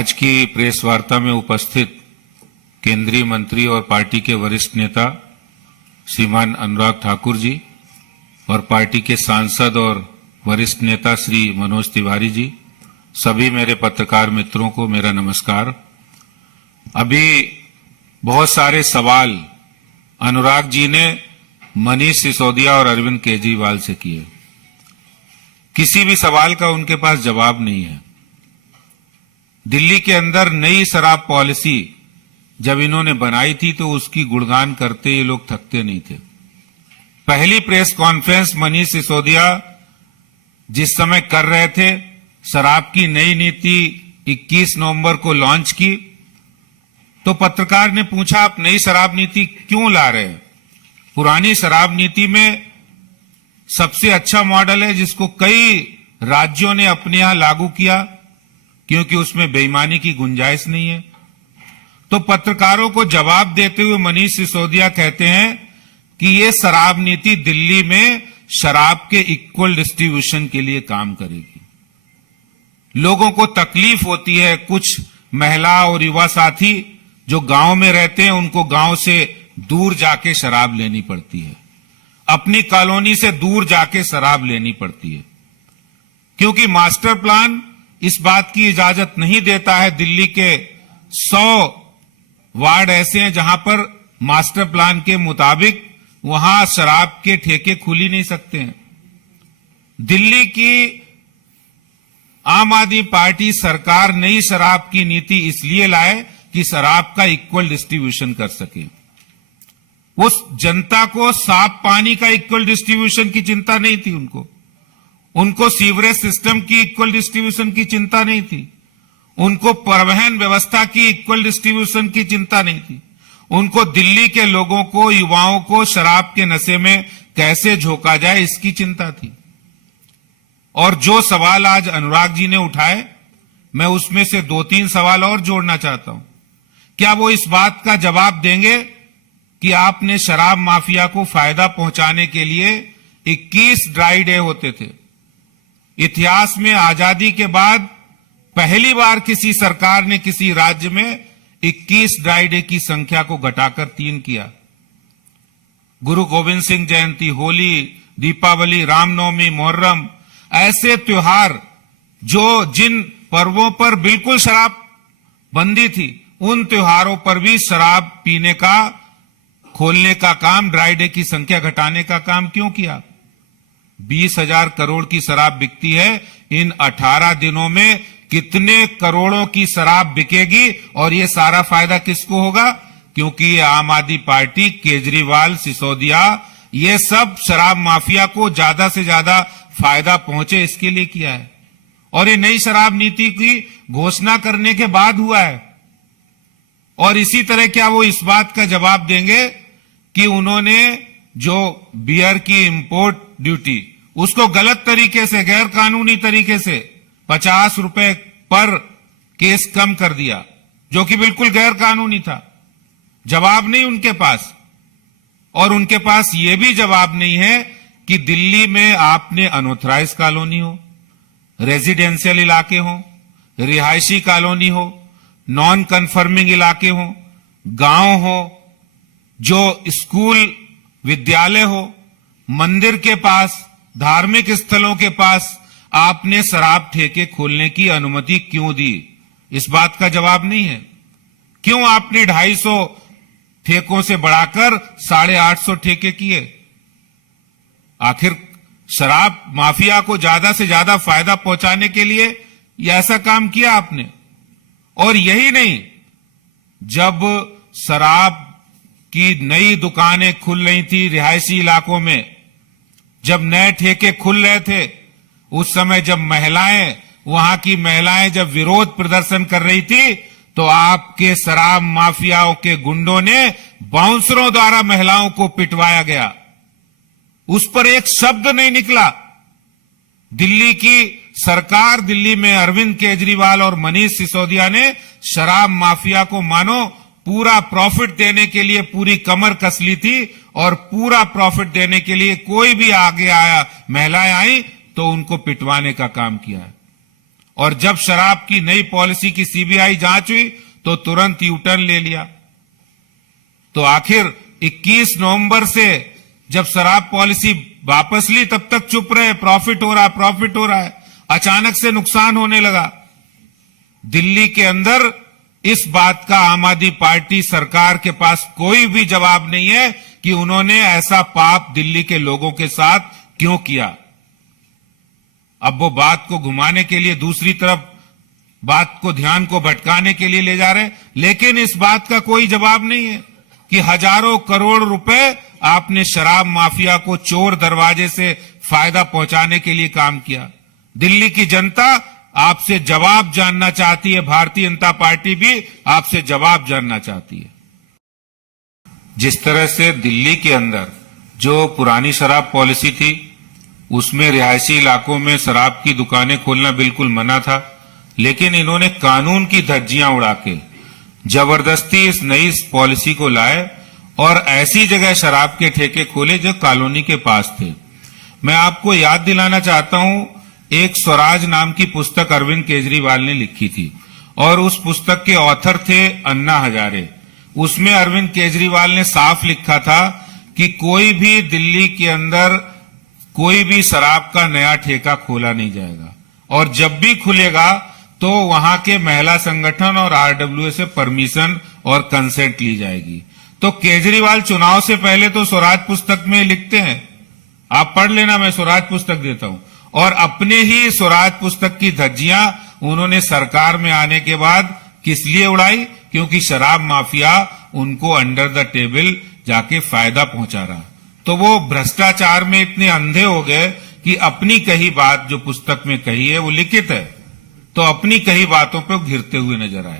आज की प्रेस वार्ता में उपस्थित केंद्रीय मंत्री और पार्टी के वरिष्ठ नेता श्रीमान अनुराग ठाकुर जी और पार्टी के सांसद और वरिष्ठ नेता श्री मनोज तिवारी जी, सभी मेरे पत्रकार मित्रों को मेरा नमस्कार। अभी बहुत सारे सवाल अनुराग जी ने मनीष सिसोदिया और अरविंद केजरीवाल से किए। किसी भी सवाल का उनके पास जवाब नहीं है। दिल्ली के अंदर नई शराब पॉलिसी जब इन्होंने बनाई थी तो उसकी गुणगान करते ये लोग थकते नहीं थे। पहली प्रेस कॉन्फ्रेंस मनीष सिसोदिया जिस समय कर रहे थे, शराब की नई नीति 21 नवंबर को लॉन्च की, तो पत्रकार ने पूछा आप नई शराब नीति क्यों ला रहे हैं? पुरानी शराब नीति में सबसे अच्छा मॉडल है जिसको कई राज्यों ने अपने यहां लागू किया, क्योंकि उसमें बेईमानी की गुंजाइश नहीं है। तो पत्रकारों को जवाब देते हुए मनीष सिसोदिया कहते हैं कि ये शराब नीति दिल्ली में शराब के इक्वल डिस्ट्रीब्यूशन के लिए काम करेगी। लोगों को तकलीफ होती है, कुछ महिला और युवा साथी जो गांव में रहते हैं उनको गांव से दूर जाके शराब लेनी पड़ती है, अपनी कॉलोनी से दूर जाके शराब लेनी पड़ती है, क्योंकि मास्टर प्लान इस बात की इजाजत नहीं देता है। दिल्ली के 100 वार्ड ऐसे हैं जहां पर मास्टर प्लान के मुताबिक वहां शराब के ठेके खुल ही नहीं सकते हैं। दिल्ली की आम आदमी पार्टी सरकार नई शराब की नीति इसलिए लाए कि शराब का इक्वल डिस्ट्रीब्यूशन कर सके। उस जनता को साफ पानी का इक्वल डिस्ट्रीब्यूशन की चिंता नहीं थी, उनको सीवरेज सिस्टम की इक्वल डिस्ट्रीब्यूशन की चिंता नहीं थी, उनको परिवहन व्यवस्था की इक्वल डिस्ट्रीब्यूशन की चिंता नहीं थी। उनको दिल्ली के लोगों को, युवाओं को शराब के नशे में कैसे झोंका जाए इसकी चिंता थी। और जो सवाल आज अनुराग जी ने उठाए, मैं उसमें से 2-3 सवाल और जोड़ना चाहता हूं। क्या वो इस बात का जवाब देंगे कि आपने शराब माफिया को फायदा पहुंचाने के लिए 21 ड्राई डे होते थे? इतिहास में आजादी के बाद पहली बार किसी सरकार ने किसी राज्य में 21 ड्राई डे की संख्या को घटाकर 3 किया। गुरु गोविंद सिंह जयंती, होली, दीपावली, रामनवमी, मुहर्रम, ऐसे त्योहार जिन पर्वों पर बिल्कुल शराब बंदी थी, उन त्योहारों पर भी शराब पीने का, खोलने का काम, ड्राई डे की संख्या घटाने का काम क्यों किया? 20,000 करोड़ की शराब बिकती है। इन 18 दिनों में कितने करोड़ों की शराब बिकेगी और ये सारा फायदा किसको होगा? क्योंकि ये आम आदमी पार्टी, केजरीवाल, सिसोदिया, ये सब शराब माफिया को ज्यादा से ज्यादा फायदा पहुंचे इसके लिए किया है। और ये नई शराब नीति की घोषणा करने के बाद हुआ है। और इसी तरह क्या वो इस बात का जवाब देंगे कि उन्होंने जो बियर की इंपोर्ट ड्यूटी उसको गलत तरीके से, गैर कानूनी तरीके से 50 रुपए पर केस कम कर दिया, जो कि बिल्कुल गैर कानूनी था? जवाब नहीं उनके पास। और उनके पास यह भी जवाब नहीं है कि दिल्ली में आपने अनऑथराइज कॉलोनी हो, रेजिडेंशियल इलाके हो, रिहायशी कॉलोनी हो, नॉन कन्फर्मिंग इलाके हो, गांव हो, जो स्कूल विद्यालय हो, मंदिर के पास, धार्मिक स्थलों के पास आपने शराब ठेके खोलने की अनुमति क्यों दी? इस बात का जवाब नहीं है। क्यों आपने 250 ठेकों से बढ़ाकर 850 ठेके किए? आखिर शराब माफिया को ज्यादा से ज्यादा फायदा पहुंचाने के लिए यह ऐसा काम किया आपने। और यही नहीं, जब शराब की नई दुकानें खुल रही थी रिहायशी इलाकों में, जब नए ठेके खुल रहे थे, उस समय जब महिलाएं, वहां की महिलाएं जब विरोध प्रदर्शन कर रही थी, तो आपके शराब माफियाओं के गुंडों ने बाउंसरों द्वारा महिलाओं को पिटवाया गया। उस पर एक शब्द नहीं निकला। दिल्ली की सरकार, दिल्ली में अरविंद केजरीवाल और मनीष सिसोदिया ने शराब माफिया को मानो पूरा प्रॉफिट देने के लिए पूरी कमर कस ली थी, और पूरा प्रॉफिट देने के लिए कोई भी आगे आया, महिलाएं आई तो उनको पिटवाने का काम किया है। और जब शराब की नई पॉलिसी की सीबीआई जांच हुई तो तुरंत यू टर्न ले लिया। तो आखिर 21 नवंबर से जब शराब पॉलिसी वापस ली तब तक चुप रहे, प्रॉफिट हो रहा है। अचानक से नुकसान होने लगा। दिल्ली के अंदर इस बात का आम आदमी पार्टी सरकार के पास कोई भी जवाब नहीं है कि उन्होंने ऐसा पाप दिल्ली के लोगों के साथ क्यों किया। अब वो बात को घुमाने के लिए दूसरी तरफ बात को ध्यान को भटकाने के लिए ले जा रहे हैं, लेकिन इस बात का कोई जवाब नहीं है कि हजारों करोड़ रुपए आपने शराब माफिया को चोर दरवाजे से फायदा पहुंचाने के लिए काम किया। दिल्ली की जनता आपसे जवाब जानना चाहती है, भारतीय जनता पार्टी भी आपसे जवाब जानना चाहती है। जिस तरह से दिल्ली के अंदर जो पुरानी शराब पॉलिसी थी उसमें रिहायशी इलाकों में शराब की दुकानें खोलना बिल्कुल मना था, लेकिन इन्होंने कानून की धज्जियां उड़ा के जबरदस्ती इस नई पॉलिसी को लाए और ऐसी जगह शराब के ठेके खोले जो कॉलोनी के पास थे। मैं आपको याद दिलाना चाहता हूं, एक स्वराज नाम की पुस्तक अरविंद केजरीवाल ने लिखी थी और उस पुस्तक के ऑथर थे अन्ना हजारे। उसमें अरविंद केजरीवाल ने साफ लिखा था कि कोई भी दिल्ली के अंदर कोई भी शराब का नया ठेका खोला नहीं जाएगा और जब भी खुलेगा तो वहां के महिला संगठन और आरडब्ल्यूए से परमिशन और कंसेंट ली जाएगी। तो केजरीवाल चुनाव से पहले तो स्वराज पुस्तक में लिखते हैं, आप पढ़ लेना, मैं स्वराज पुस्तक देता हूं, और अपने ही स्वराज पुस्तक की धज्जियां उन्होंने सरकार में आने के बाद किस लिए उड़ाई? क्योंकि शराब माफिया उनको अंडर द टेबल जाके फायदा पहुंचा रहा। तो वो भ्रष्टाचार में इतने अंधे हो गए कि अपनी कही बात जो पुस्तक में कही है वो लिखित है, तो अपनी कही बातों पर घिरते हुए नजर आए।